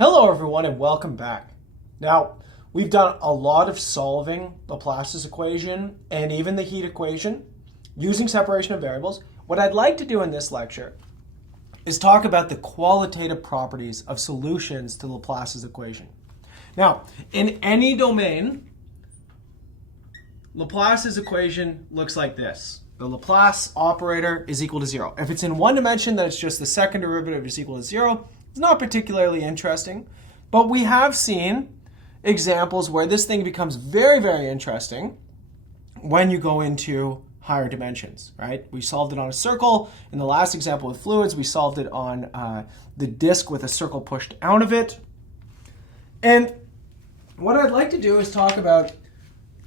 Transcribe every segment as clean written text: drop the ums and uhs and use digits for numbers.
Hello everyone and welcome back. Now, we've done a lot of solving Laplace's equation and even the heat equation using separation of variables. What I'd like to do in this lecture is talk about the qualitative properties of solutions to Laplace's equation. Now, in any domain, Laplace's equation looks like this. The Laplace operator is equal to 0. If it's in one dimension, then it's just the second derivative is equal to 0. It's not particularly interesting, but we have seen examples where this thing becomes very, very interesting when you go into higher dimensions, right? We solved it on a circle. In the last example with fluids, we solved it on the disk with a circle pushed out of it. And what I'd like to do is talk about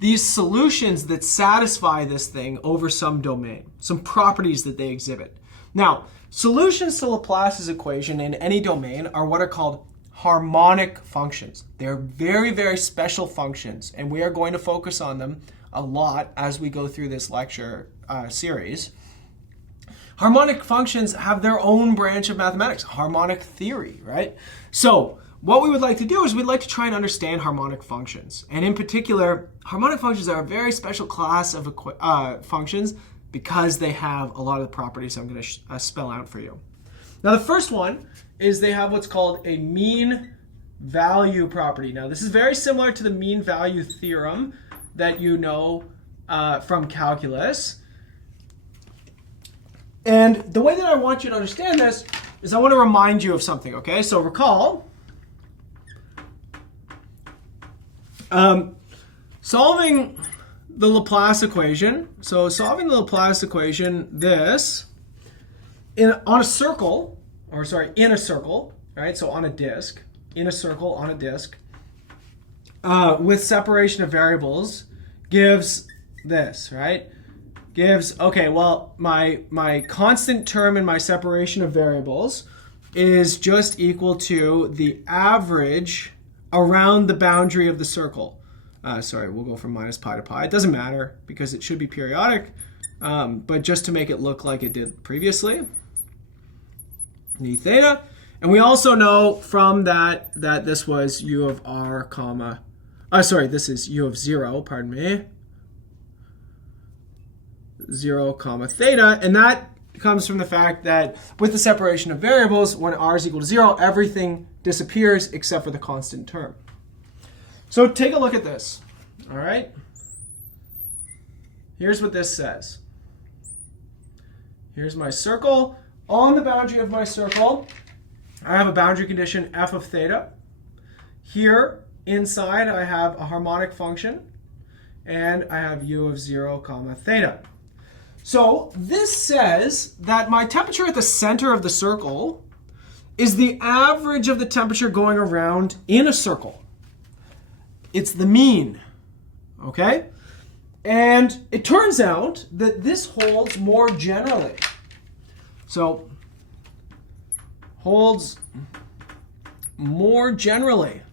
these solutions that satisfy this thing over some domain, some properties that they exhibit. Now, solutions to Laplace's equation in any domain are what are called harmonic functions. They're very, very special functions, and we are going to focus on them a lot as we go through this lecture series. Harmonic functions have their own branch of mathematics, harmonic theory, right? So what we would like to do is we'd like to try and understand harmonic functions. And in particular, harmonic functions are a very special class of functions because they have a lot of the properties I'm going to spell out for you. Now, the first one is they have what's called a mean value property. Now, this is very similar to the mean value theorem that you know from calculus. And the way that I want you to understand this is I want to remind you of something, okay? So recall, solving the Laplace equation. So solving the Laplace equation, this, in a circle, right? So on a disk, in a circle on a disk, with separation of variables, gives this, right? Gives, okay, well, my constant term in my separation of variables is just equal to the average around the boundary of the circle. We'll go from minus pi to pi. It doesn't matter because it should be periodic, but just to make it look like it did previously, d theta. And we also know from that this was u of r comma, this is u of 0, pardon me, 0 comma theta. And that comes from the fact that with the separation of variables, when r is equal to 0, everything disappears except for the constant term. So take a look at this, all right? Here's what this says. Here's my circle. On the boundary of my circle, I have a boundary condition f of theta. Here inside, I have a harmonic function, and I have u of 0 comma theta. So this says that my temperature at the center of the circle is the average of the temperature going around in a circle. It's the mean, okay? And it turns out that this holds more generally. So, holds more generally.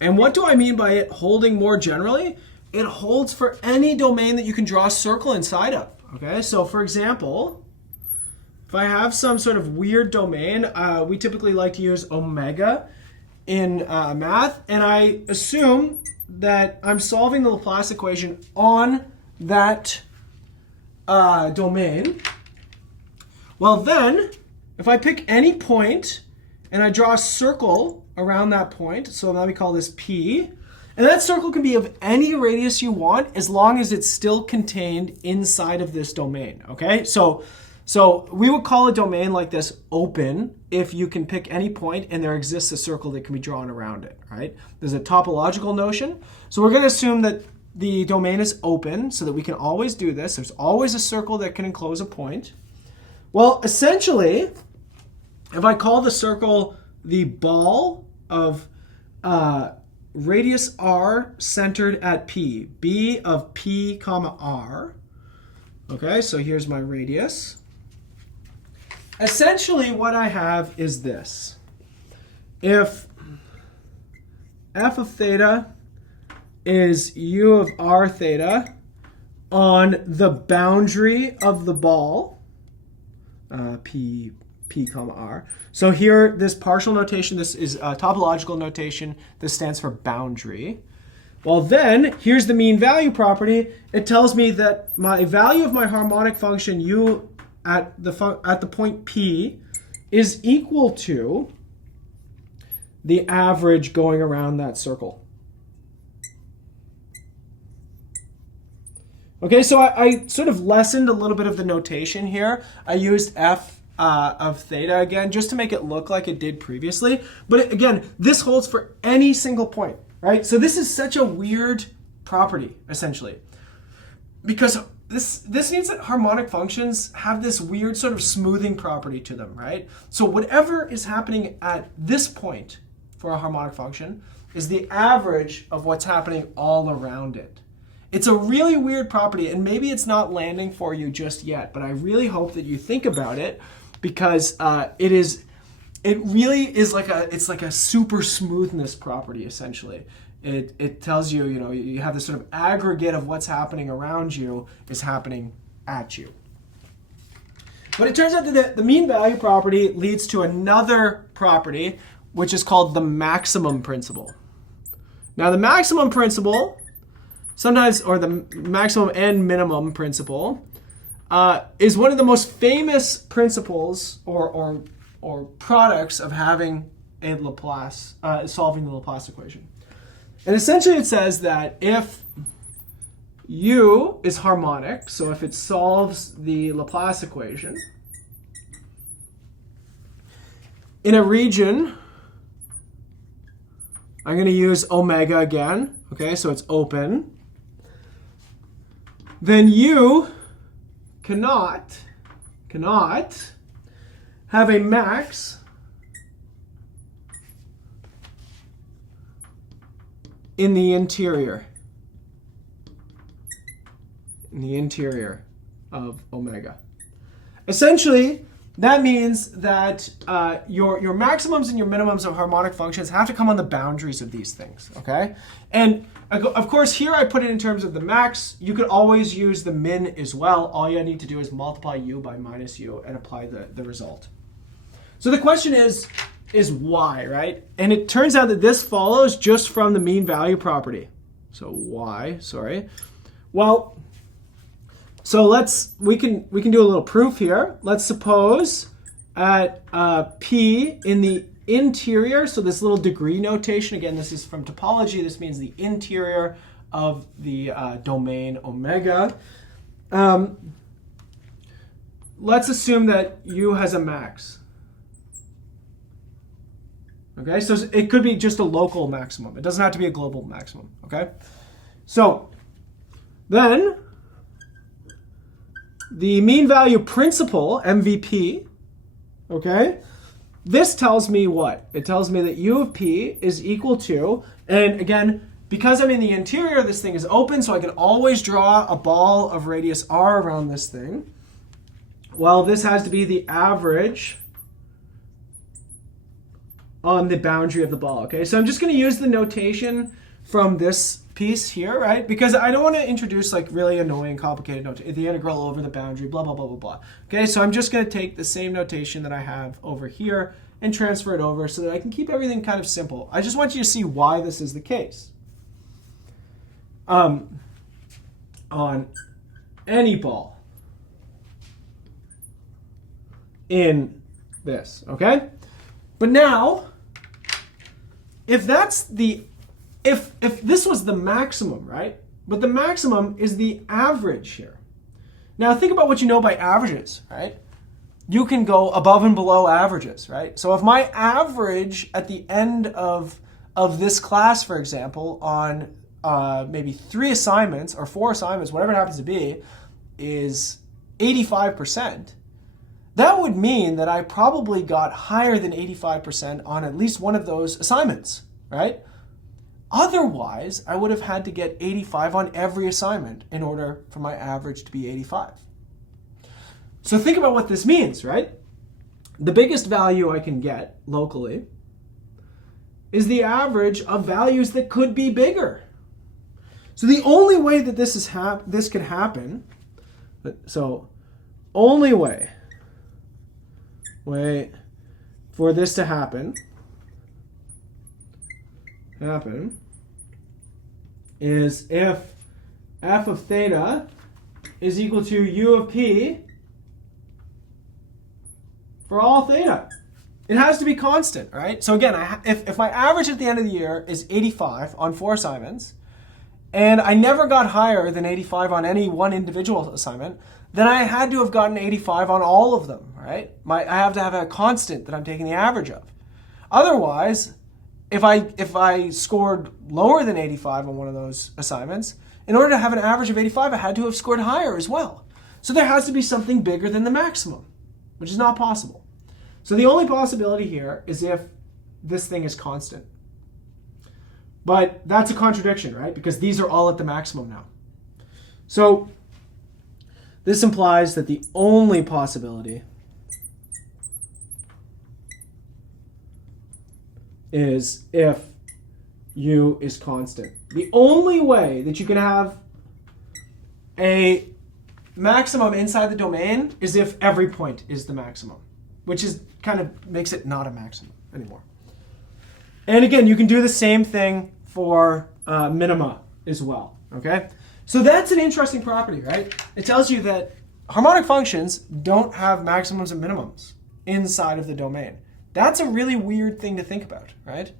And what do I mean by it holding more generally? It holds for any domain that you can draw a circle inside of, okay? So, for example, if I have some sort of weird domain, we typically like to use omega in math, and I assume that I'm solving the Laplace equation on that domain. Well then, if I pick any point and I draw a circle around that point, so let me call this P, and that circle can be of any radius you want as long as it's still contained inside of this domain, okay? So we would call a domain like this open if you can pick any point and there exists a circle that can be drawn around it, right? There's a topological notion. So we're going to assume that the domain is open so that we can always do this. There's always a circle that can enclose a point. Well, essentially, if I call the circle the ball of radius r centered at P, B of P comma r, okay, so here's my radius. Essentially, what I have is this. If f of theta is u of r theta on the boundary of the ball, P P comma R. So here, this partial notation, this is a topological notation. This stands for boundary. Well then, here's the mean value property. It tells me that my value of my harmonic function u at the point P is equal to the average going around that circle. Okay, so I sort of lessened a little bit of the notation here. I used f of theta again, just to make it look like it did previously. But again, this holds for any single point, right? So this is such a weird property, essentially. Because this means that harmonic functions have this weird sort of smoothing property to them, right? So whatever is happening at this point for a harmonic function is the average of what's happening all around it. It's a really weird property, and maybe it's not landing for you just yet, but I really hope that you think about it, because it really is like a super smoothness property, essentially. It tells you, you have this sort of aggregate of what's happening around you is happening at you. But it turns out that the mean value property leads to another property, which is called the maximum principle. Now the maximum principle, sometimes, or the maximum and minimum principle, is one of the most famous principles or products of having a Laplace, solving the Laplace equation. And essentially it says that if u is harmonic, so if it solves the Laplace equation, in a region, I'm going to use omega again, okay, so it's open, then u cannot have a max in the interior of omega. Essentially, that means that your maximums and your minimums of harmonic functions have to come on the boundaries of these things, okay? And of course, here I put it in terms of the max. You could always use the min as well. All you need to do is multiply u by minus u and apply the result. So the question is why, right? And it turns out that this follows just from the mean value property. So why, sorry. Well, so we can do a little proof here. Let's suppose at P in the interior, so this little degree notation, again, this is from topology, this means the interior of the domain omega. Let's assume that u has a max. Okay, so it could be just a local maximum. It doesn't have to be a global maximum, okay? So then the mean value principle, MVP, okay, this tells me what? It tells me that u of p is equal to, and again, because I'm in the interior, this thing is open, so I can always draw a ball of radius r around this thing. Well, this has to be the average on the boundary of the ball, okay? So I'm just going to use the notation from this piece here, right? Because I don't want to introduce like really annoying, complicated notation, the integral over the boundary, blah, blah, blah, blah, blah. Okay, so I'm just going to take the same notation that I have over here and transfer it over so that I can keep everything kind of simple. I just want you to see why this is the case. On any ball in this, okay? But now, if this was the maximum, right? But the maximum is the average here. Now think about what you know by averages, right? You can go above and below averages, right? So if my average at the end of this class, for example, on maybe 3 assignments or 4 assignments, whatever it happens to be, is 85%, that would mean that I probably got higher than 85% on at least one of those assignments, right? Otherwise, I would have had to get 85 on every assignment in order for my average to be 85. So think about what this means, right? The biggest value I can get locally is the average of values that could be bigger. So the only way that this could happen, so only way way for this to happen is if f of theta is equal to u of p for all theta. It has to be constant, right? So again, if my average at the end of the year is 85 on 4 assignments, and I never got higher than 85 on any one individual assignment, then I had to have gotten 85 on all of them, right? I have to have a constant that I'm taking the average of. Otherwise, if I scored lower than 85 on one of those assignments, in order to have an average of 85, I had to have scored higher as well. So there has to be something bigger than the maximum, which is not possible. So the only possibility here is if this thing is constant. But that's a contradiction, right? Because these are all at the maximum now. So this implies that the only possibility is if u is constant. The only way that you can have a maximum inside the domain is if every point is the maximum, which is kind of makes it not a maximum anymore. And again, you can do the same thing for minima as well, okay? So that's an interesting property, right? It tells you that harmonic functions don't have maximums and minimums inside of the domain. That's a really weird thing to think about, right?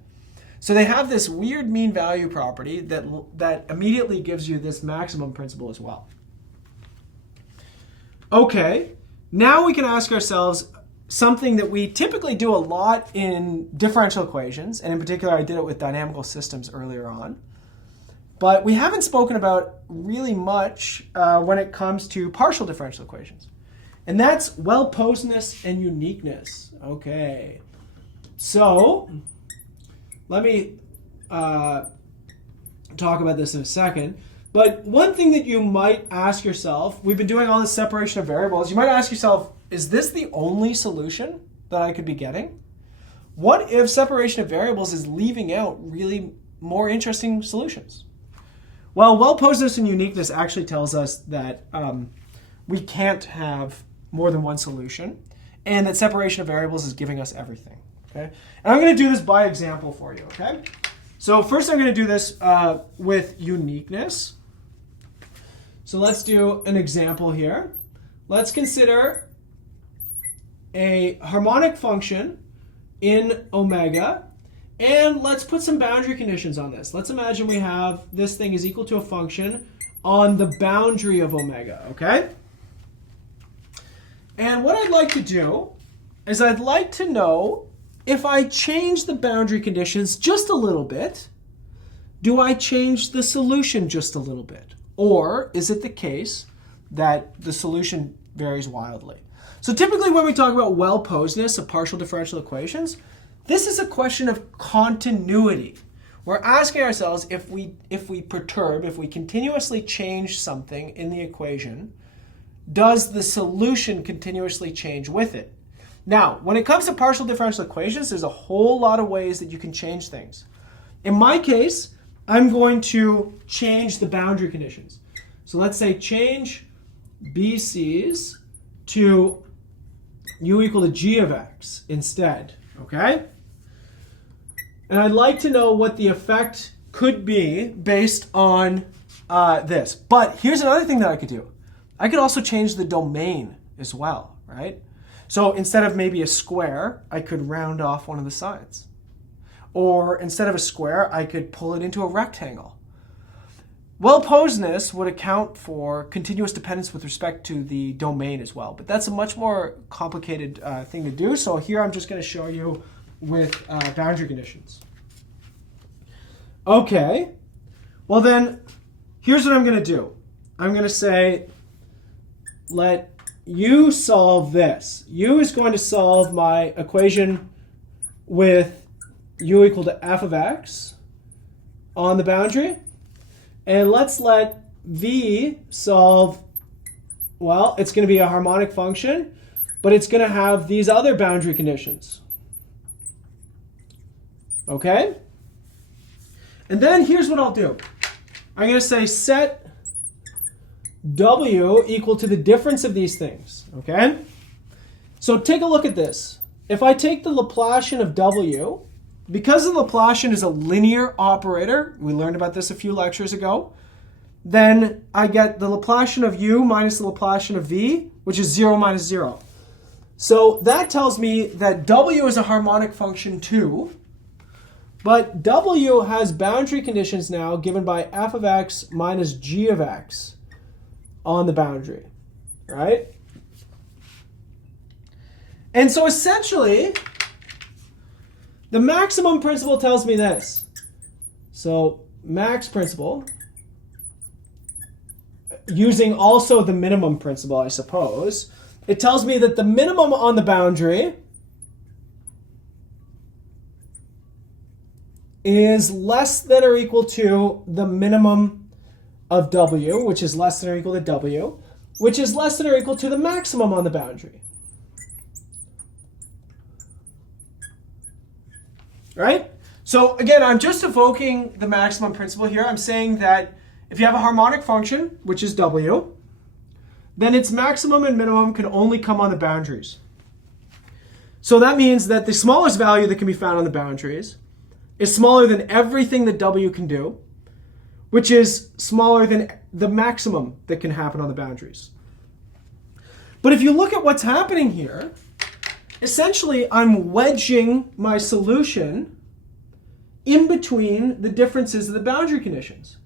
So they have this weird mean value property that immediately gives you this maximum principle as well. Okay, now we can ask ourselves something that we typically do a lot in differential equations, and in particular I did it with dynamical systems earlier on. But we haven't spoken about really much when it comes to partial differential equations. And that's well-posedness and uniqueness. Okay, so let me talk about this in a second. But one thing that you might ask yourself, we've been doing all this separation of variables, you might ask yourself, is this the only solution that I could be getting? What if separation of variables is leaving out really more interesting solutions? Well, well-posedness and uniqueness actually tells us that we can't have more than one solution, and that separation of variables is giving us everything. Okay? And I'm going to do this by example for you. Okay? So first I'm going to do this with uniqueness. So let's do an example here. Let's consider a harmonic function in omega, and let's put some boundary conditions on this. Let's imagine we have this thing is equal to a function on the boundary of omega, okay? And what I'd like to do is I'd like to know if I change the boundary conditions just a little bit, do I change the solution just a little bit? Or is it the case that the solution varies wildly? So typically when we talk about well-posedness of partial differential equations, this is a question of continuity. We're asking ourselves if we continuously change something in the equation, does the solution continuously change with it? Now, when it comes to partial differential equations, there's a whole lot of ways that you can change things. In my case, I'm going to change the boundary conditions. So let's say change BC's to u equal to g of x instead, okay? And I'd like to know what the effect could be based on this. But here's another thing that I could do. I could also change the domain as well, right? So instead of maybe a square, I could round off one of the sides. Or instead of a square, I could pull it into a rectangle. Well-posedness would account for continuous dependence with respect to the domain as well. But that's a much more complicated thing to do. So here I'm just going to show you with boundary conditions. Okay, well then, here's what I'm going to do. I'm going to say, let u solve this. U is going to solve my equation with u equal to f of x on the boundary. And let's let v solve, well, it's going to be a harmonic function, but it's going to have these other boundary conditions. Okay? And then here's what I'll do. I'm going to say set w equal to the difference of these things. Okay? So take a look at this. If I take the Laplacian of W, because the Laplacian is a linear operator, we learned about this a few lectures ago, then I get the Laplacian of U minus the Laplacian of V, which is 0 minus 0. So that tells me that W is a harmonic function too, but W has boundary conditions now given by f of x minus g of x on the boundary, right? And so essentially, the maximum principle tells me this. So max principle, using also the minimum principle, I suppose, it tells me that the minimum on the boundary is less than or equal to the minimum of W, which is less than or equal to W, which is less than or equal to the maximum on the boundary. Right? So again, I'm just evoking the maximum principle here. I'm saying that if you have a harmonic function, which is W, then its maximum and minimum can only come on the boundaries. So that means that the smallest value that can be found on the boundaries is smaller than everything that W can do, which is smaller than the maximum that can happen on the boundaries. But if you look at what's happening here, essentially I'm wedging my solution in between the differences of the boundary conditions.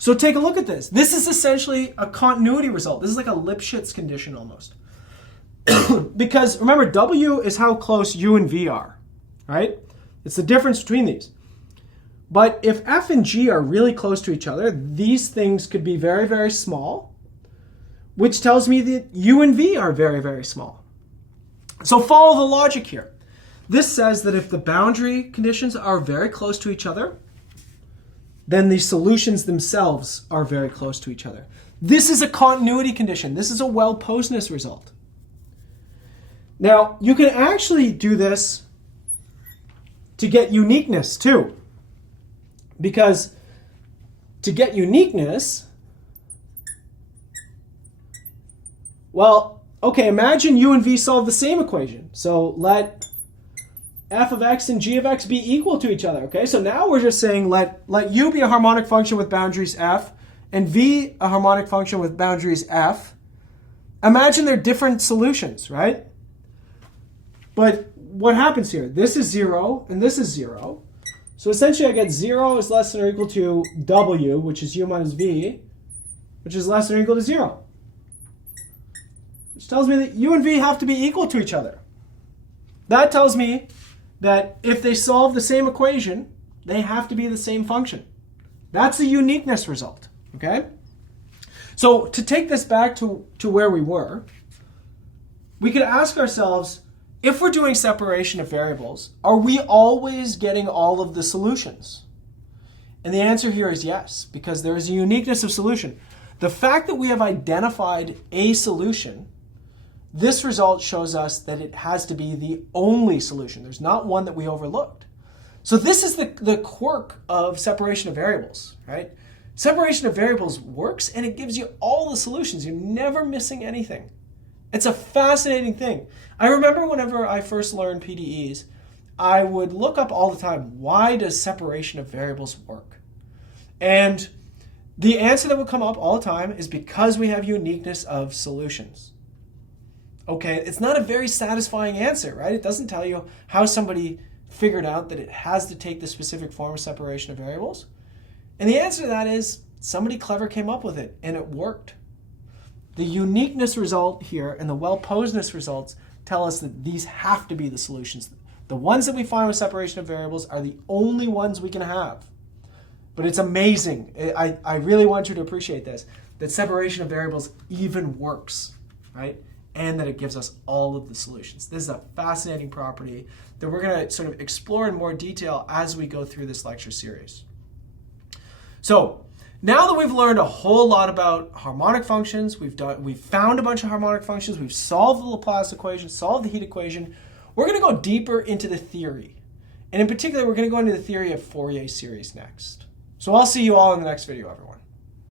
So take a look at this. This is essentially a continuity result. This is like a Lipschitz condition almost. Because remember, W is how close U and V are, right? It's the difference between these. But if F and G are really close to each other, these things could be very, very small, which tells me that U and V are very, very small. So follow the logic here. This says that if the boundary conditions are very close to each other, then the solutions themselves are very close to each other. This is a continuity condition. This is a well-posedness result. Now, you can actually do this to get uniqueness too. Because to get uniqueness, well, okay, imagine U and V solve the same equation. So let f of x and g of x be equal to each other. Okay, so now we're just saying let U be a harmonic function with boundaries f and V a harmonic function with boundaries f. Imagine they're different solutions, right? But what happens here? This is 0 and this is 0. So essentially I get 0 is less than or equal to W, which is U minus V, which is less than or equal to 0. Which tells me that U and V have to be equal to each other. That tells me that if they solve the same equation, they have to be the same function. That's the uniqueness result, okay? So to take this back to where we were, we could ask ourselves, if we're doing separation of variables, are we always getting all of the solutions? And the answer here is yes, because there is a uniqueness of solution. The fact that we have identified a solution, this result shows us that it has to be the only solution. There's not one that we overlooked. So this is the quirk of separation of variables, right? Separation of variables works and it gives you all the solutions. You're never missing anything. It's a fascinating thing. I remember whenever I first learned PDEs, I would look up all the time, why does separation of variables work? And the answer that would come up all the time is because we have uniqueness of solutions. Okay, it's not a very satisfying answer, right? It doesn't tell you how somebody figured out that it has to take the specific form of separation of variables. And the answer to that is somebody clever came up with it and it worked. The uniqueness result here and the well-posedness results tell us that these have to be the solutions. The ones that we find with separation of variables are the only ones we can have. But it's amazing. I really want you to appreciate this, that separation of variables even works, right? And that it gives us all of the solutions. This is a fascinating property that we're going to sort of explore in more detail as we go through this lecture series. So now that we've learned a whole lot about harmonic functions, we've found a bunch of harmonic functions, we've solved the Laplace equation, solved the heat equation, we're going to go deeper into the theory. And in particular, we're going to go into the theory of Fourier series next. So I'll see you all in the next video, everyone.